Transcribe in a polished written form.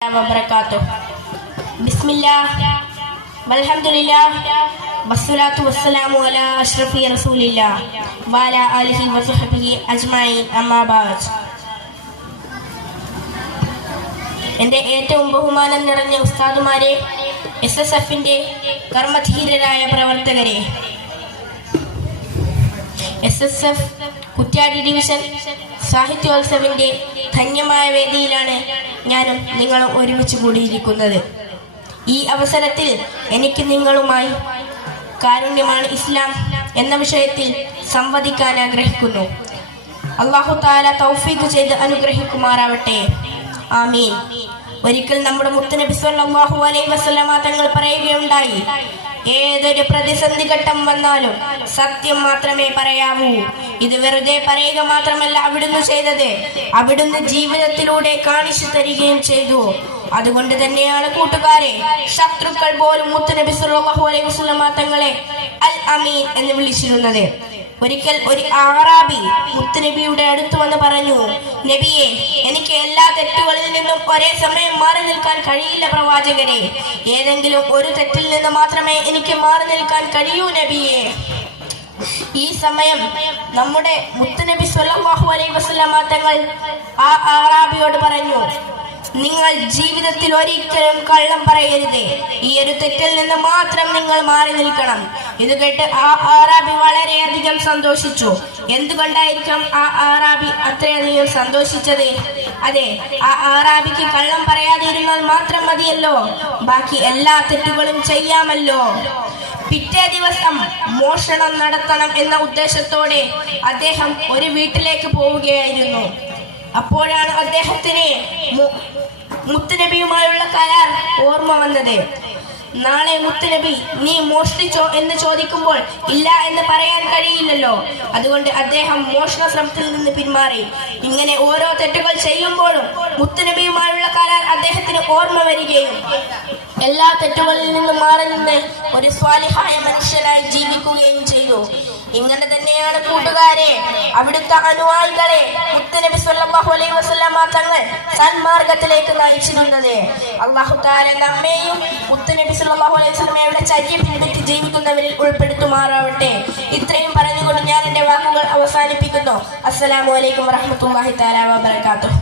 wabarakatuh. Bismillah, walhamdulillah, wassalatu wassalamu ala ashrafi rasulillah wa ala alihi wa sahbihi ajma'in, amma ba'd. എൻ്റെ ഏറ്റവും ബഹുമാനം നിറഞ്ഞ ഉസ്താദുമാരെ, SSFന്റെ കർമ്മധീരരായ പ്രവർത്തകരെ, SSF കുറ്റ്യാടി ഡിവിഷൻ സാഹിത്യോത്സവിന്റെ ധന്യമായ വേദിയിലാണ് ഞാനും നിങ്ങളും ഒരുമിച്ച് കൂടിയിരിക്കുന്നത്. ഈ അവസരത്തിൽ എനിക്ക് നിങ്ങളുമായി കാരുണ്യമാണ് ഇസ്ലാം എന്ന വിഷയത്തിൽ സംവദിക്കാൻ ആഗ്രഹിക്കുന്നു. അല്ലാഹു തആല തൗഫീഖ് ചെയ്ത് അനുഗ്രഹിക്കുമാറാവട്ടെ. ആമീൻ. ഒരിക്കൽ നമ്മുടെ മുത്തുനബി സ്വല്ലല്ലാഹു അലൈഹി വസല്ലമ തങ്ങൾ പറയുകയുണ്ടായി, ഏതൊരു പ്രതിസന്ധി ഘട്ടം വന്നാലും സത്യം മാത്രമേ പറയാവൂ. ഇത് വെറുതെ പറയുക മാത്രമല്ല അവിടുന്ന് ചെയ്തത്, അവിടുന്ന് ജീവിതത്തിലൂടെ കാണിച്ചു തരികയും ചെയ്തു. അതുകൊണ്ട് തന്നെയാണ് കൂട്ടുകാരെ, ശത്രുക്കൾ പോലും മുത്തുനബി സ്വല്ലല്ലാഹു അലൈഹി വസല്ലമ തങ്ങളെ അൽ അമീൻ എന്ന് വിളിച്ചിരുന്നത്. ഒരിക്കൽ ഒരു ആറാബി മുത്തുനബിയുടെ അടുത്ത് വന്ന് പറഞ്ഞു, നബിയെ, എനിക്ക് എല്ലാ തെറ്റുകളിൽ നിന്നും ഒരേ സമയം മാറി നിൽക്കാൻ കഴിയില്ല പ്രവാചകരെ. ഏതെങ്കിലും ഒരു തെറ്റിൽ നിന്ന് മാത്രമേ എനിക്ക് മാറി നിൽക്കാൻ കഴിയൂ നബിയെ. ഈ സമയം നമ്മുടെ മുത്തുനബി സ്വല്ലല്ലാഹു അലൈഹി വസല്ലമ തങ്ങൾ ആ ആറാബിയോട് പറഞ്ഞു, നിങ്ങൾ ജീവിതത്തിൽ ഒരിക്കലും കള്ളം പറയരുത്. ഈ ഒരു തെറ്റിൽ നിന്ന് മാത്രം നിങ്ങൾ മാറി നിൽക്കണം. ഇത് കേട്ട് ആ ആറാബി വളരെയധികം സന്തോഷിച്ചു. എന്തുകൊണ്ടായിരിക്കും ആ ആറാബി അത്രയധികം സന്തോഷിച്ചത്? അതെ, ആ ആറാബിക്ക് കള്ളം പറയാതിരുന്നാൽ മാത്രം മതിയല്ലോ, ബാക്കി എല്ലാ തെറ്റുകളും ചെയ്യാമല്ലോ. പിറ്റേ ദിവസം മോഷണം നടത്തണം എന്ന ഉദ്ദേശത്തോടെ അദ്ദേഹം ഒരു വീട്ടിലേക്ക് പോവുകയായിരുന്നു. അപ്പോഴാണ് അദ്ദേഹത്തിന് മുത്തുനബിയുമായുള്ള കരാർ ഓർമ്മ വന്നത്. നാളെ മുത്തുനബി നീ മോഷ്ടിച്ചോ എന്ന് ചോദിക്കുമ്പോൾ ഇല്ല എന്ന് പറയാൻ കഴിയില്ലല്ലോ. അതുകൊണ്ട് അദ്ദേഹം മോഷണ ശ്രമത്തിൽ നിന്ന് പിന്മാറി. ഇങ്ങനെ ഓരോ തെറ്റുകൾ ചെയ്യുമ്പോഴും മുത്തുനബിയുമായുള്ള കരാർ അദ്ദേഹത്തിന് ഓർമ്മ വരികയും എല്ലാ തെറ്റുകളിൽ നിന്നും മാറി നിന്ന് ഒരു സ്വാലിഹായ മനുഷ്യനായി ജീവിക്കുകയും ചെയ്തു. ഇങ്ങനെ തന്നെയാണ് കൂട്ടുകാരെ, അവിടുത്തെ അനുയായികളെ മുത്തുനബി സ്വല്ലല്ലാഹു അലൈഹി വസല്ലമ തങ്ങൾ സന്മാർഗത്തിലേക്ക് നയിച്ചിരുന്നത്. അല്ലാഹു തആല നമ്മെയും മുത്തുനബി സ്വല്ലല്ലാഹു അലൈഹി വസല്ലമയുടെ ചര്യ പിൻപറ്റി ജീവിക്കുന്നവരിൽ ഉൾപ്പെടുത്തുമാറാവട്ടെ. ഇത്രയും പറഞ്ഞുകൊണ്ട് ഞാൻ എൻ്റെ വാക്കുകൾ അവസാനിപ്പിക്കുന്നു. അസ്സലാമു അലൈക്കും വറഹ്മത്തുള്ളാഹി തആല വബറകാതുഹു.